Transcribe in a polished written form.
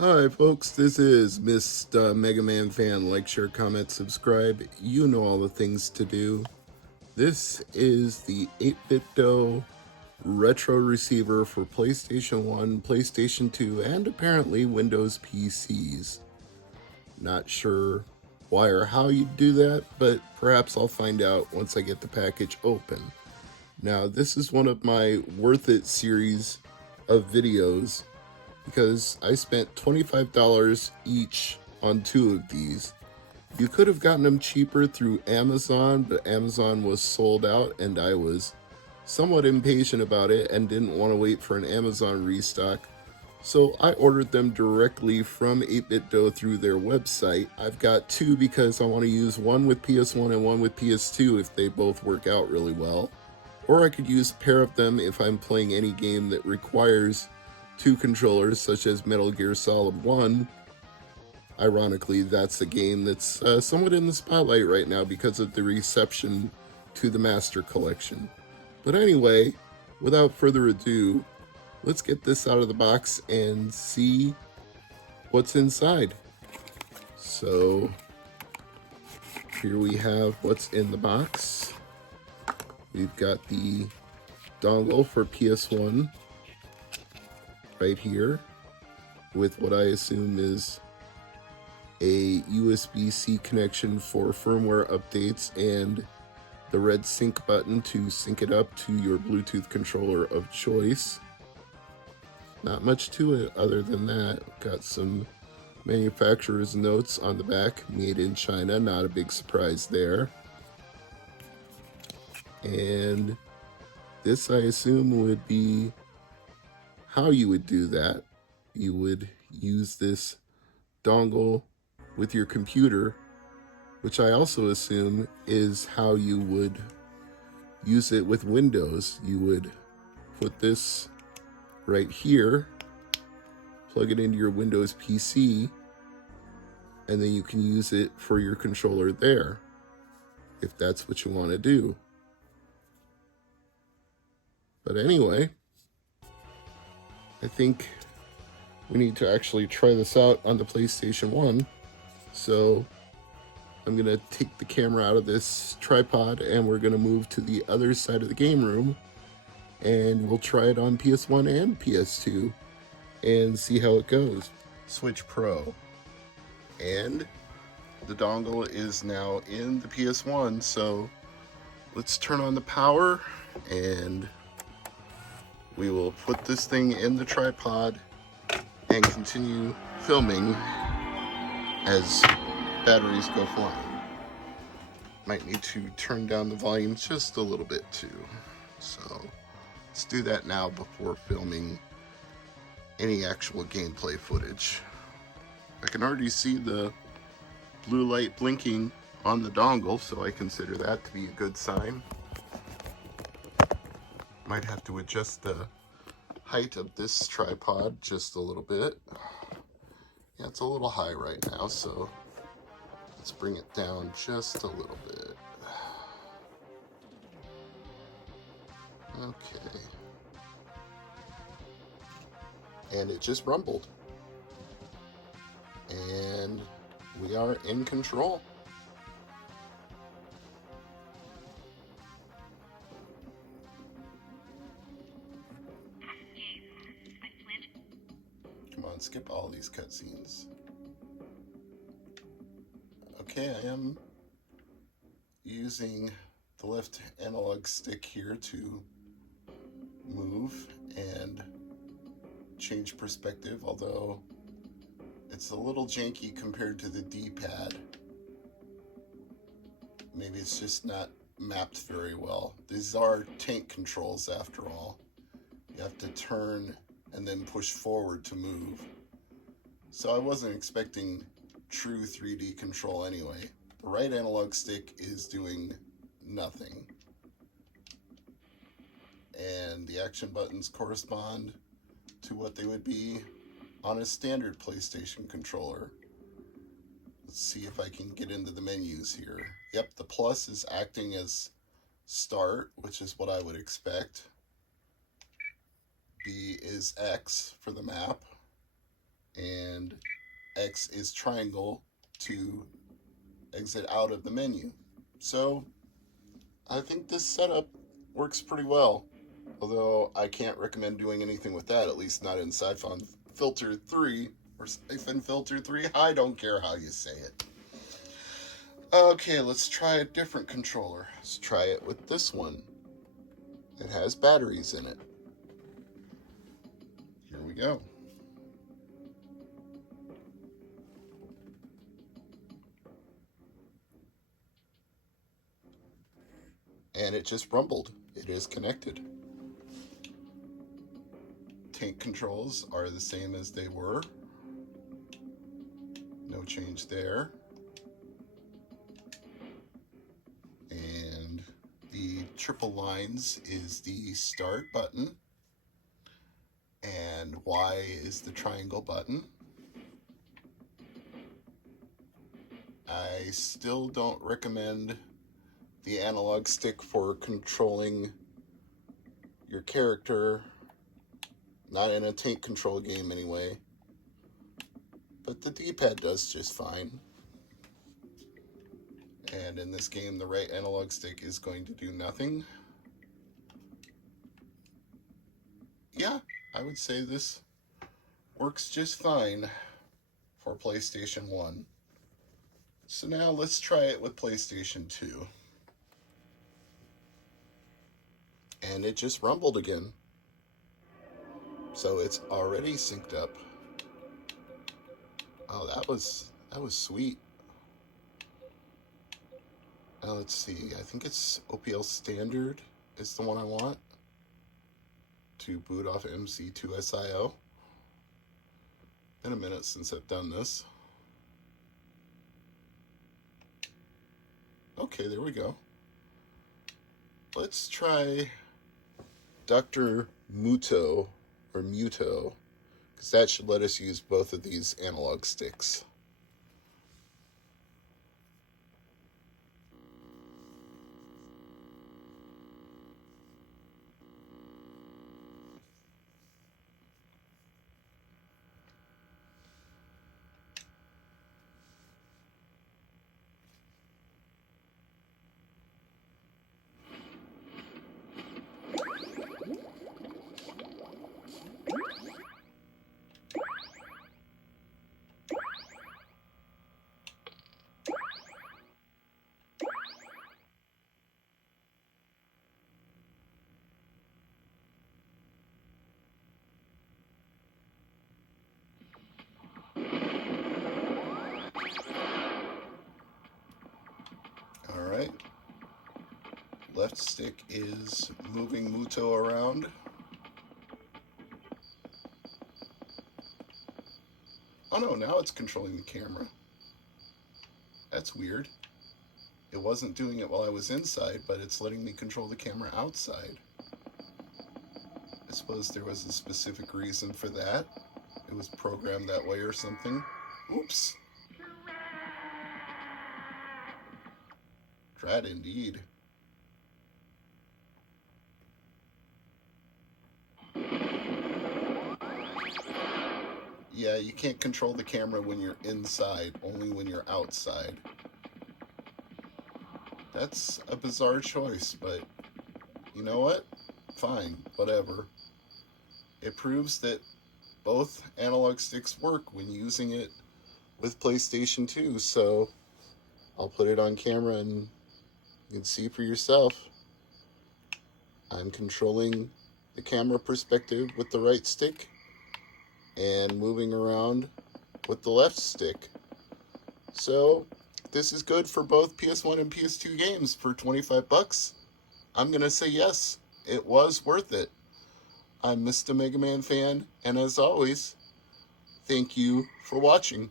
Hi folks, this is Mr. MegaManFan. Like, share, comment, subscribe. You know all the things to do. This is the 8BitDo retro receiver for PlayStation 1, PlayStation 2, and apparently Windows PCs. Not sure why or how you do that, but perhaps I'll find out once I get the package open. Now, this is one of my Worth It series of videos because I spent $25 each on two of these. You could have gotten them cheaper through Amazon, but Amazon was sold out and I was somewhat impatient about it and didn't want to wait for an Amazon restock. So I ordered them directly from 8BitDo through their website. I've got two because I want to use one with PS1 and one with PS2 if they both work out really well. Or I could use a pair of them if I'm playing any game that requires two controllers, such as Metal Gear Solid 1. Ironically, that's a game that's somewhat in the spotlight right now because of the reception to the Master Collection. But anyway, without further ado, let's get this out of the box and see what's inside. So, here we have what's in the box. We've got the dongle for PS1 right here with what I assume is a USB-C connection for firmware updates and the red sync button to sync it up to your Bluetooth controller of choice. Not much to it other than that. Got some manufacturer's notes on the back, made in China, not a big surprise there. And this, I assume, would be how you would do that. You would use this dongle with your computer, which I also assume is how you would use it with Windows. You would put this right here, plug it into your Windows PC, and then you can use it for your controller there, if that's what you want to do. But anyway, I think we need to actually try this out on the PlayStation 1. So I'm going to take the camera out of this tripod and we're going to move to the other side of the game room and we'll try it on PS1 and PS2 and see how it goes. Switch Pro. And the dongle is now in the PS1, so let's turn on the power and we will put this thing in the tripod and continue filming as batteries go flying. Might need to turn down the volume just a little bit too. So let's do that now before filming any actual gameplay footage. I can already see the blue light blinking on the dongle, so I consider that to be a good sign. Might have to adjust the height of this tripod just a little bit. Yeah, it's a little high right now, so let's bring it down just a little bit. Okay. And it just rumbled. And we are in control. Come on, skip all these cutscenes. Okay, I am using the left analog stick here to move and change perspective, although it's a little janky compared to the D-pad. Maybe it's just not mapped very well. These are tank controls after all. You have to turn and then push forward to move. So I wasn't expecting true 3D control anyway. The right analog stick is doing nothing. And the action buttons correspond to what they would be on a standard PlayStation controller. Let's see if I can get into the menus here. Yep, the plus is acting as start, which is what I would expect. B is X for the map. and X is triangle to exit out of the menu. So I think this setup works pretty well, although I can't recommend doing anything with that, at least not in Siphon Filter 3 or Siphon Filter 3. I don't care how you say it. Okay, let's try a different controller. Let's try it with this one. It has batteries in it. Here we go. And it just rumbled. It is connected. Tank controls are the same as they were. No change there. And the triple lines is the start button. And Y is the triangle button. I still don't recommend the analog stick for controlling your character, not in a tank control game anyway, but the D-pad does just fine. And in this game, the right analog stick is going to do nothing. Yeah, I would say this works just fine for PlayStation 1. So now let's try it with PlayStation 2. And it just rumbled again. So it's already synced up. Oh, that was sweet. Now let's see. I think it's OPL Standard is the one I want to boot off MC2SIO. Been a minute since I've done this. Okay, there we go. Let's try Dr. Muto, or Muto, because that should let us use both of these analog sticks. Alright. Left stick is moving Muto around. Oh no, now it's controlling the camera. That's weird. It wasn't doing it while I was inside, but it's letting me control the camera outside. I suppose there was a specific reason for that. It was programmed that way or something. Oops. Drat indeed. Yeah, you can't control the camera when you're inside, only when you're outside. That's a bizarre choice, but you know what? Fine, whatever. It proves that both analog sticks work when using it with PlayStation 2, so I'll put it on camera and you can see for yourself. I'm controlling the camera perspective with the right stick and moving around with the left stick. So this is good for both PS1 and PS2 games for 25 bucks. I'm gonna say yes, it was worth it. I'm Mr. MegaManFan, and as always, thank you for watching.